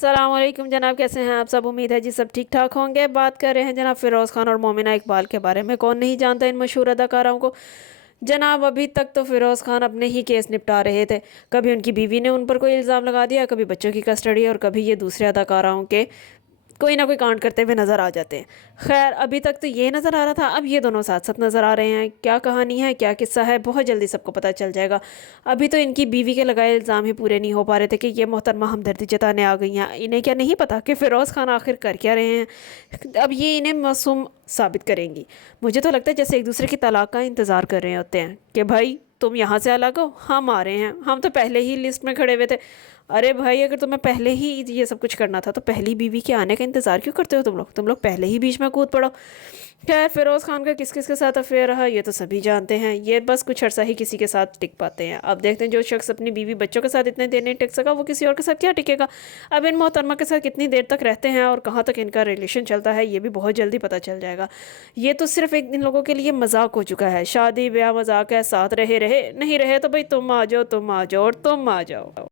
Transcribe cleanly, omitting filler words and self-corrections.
अस्सलाम वालेकुम जनाब, कैसे हैं आप सब। उम्मीद है जी सब ठीक ठाक होंगे। बात कर रहे हैं जनाब फ़िरोज़ खान और मोमिना इकबाल के बारे में। कौन नहीं जानता इन मशहूर अदाकाराओं को। जनाब अभी तक तो फ़िरोज़ खान अपने ही केस निपटा रहे थे। कभी उनकी बीवी ने उन पर कोई इल्ज़ाम लगा दिया, कभी बच्चों की कस्टडी, और कभी ये दूसरे अदाकाराओं के कोई ना कोई कांड करते हुए नज़र आ जाते हैं। खैर अभी तक तो ये नज़र आ रहा था, अब ये दोनों साथ साथ नज़र आ रहे हैं। क्या कहानी है, क्या किस्सा है, बहुत जल्दी सबको पता चल जाएगा। अभी तो इनकी बीवी के लगाए इल्ज़ाम ही पूरे नहीं हो पा रहे थे कि ये मोहतरमा हमदर्दी जताने आ गई हैं। इन्हें क्या नहीं पता कि फ़िरोज़ खान आखिर कर क्या रहे हैं। अब ये इन्हें मासूम साबित करेंगी। मुझे तो लगता है जैसे एक दूसरे की तलाक का इंतज़ार कर रहे होते हैं कि भाई तुम यहाँ से अलग हो, हम आ रहे हैं। हम तो पहले ही लिस्ट में खड़े हुए थे। अरे भाई अगर तुम्हें पहले ही ये सब कुछ करना था तो पहली बीवी के आने का इंतज़ार क्यों करते हो तुम लोग पहले ही बीच में कूद पड़ो। खैर फ़िरोज़ खान का किस किस के साथ अफेयर रहा ये तो सभी जानते हैं। ये बस कुछ अर्सा ही किसी के साथ टिक पाते हैं। अब देखते हैं जो शख्स अपनी बीवी बच्चों के साथ इतने देर नहीं टिक सका वो किसी और के साथ क्या टिकेगा। अब इन मोहतरमा के साथ कितनी देर तक रहते हैं और कहाँ तक इनका रिलेशन चलता है ये भी बहुत जल्दी पता चल जाएगा। ये तो सिर्फ एक इन लोगों के लिए मजाक हो चुका है। शादी ब्याह मजाक है, साथ रहे रहे, नहीं रहे तो भाई तुम आ जाओ, तुम आ जाओ और तुम आ जाओ।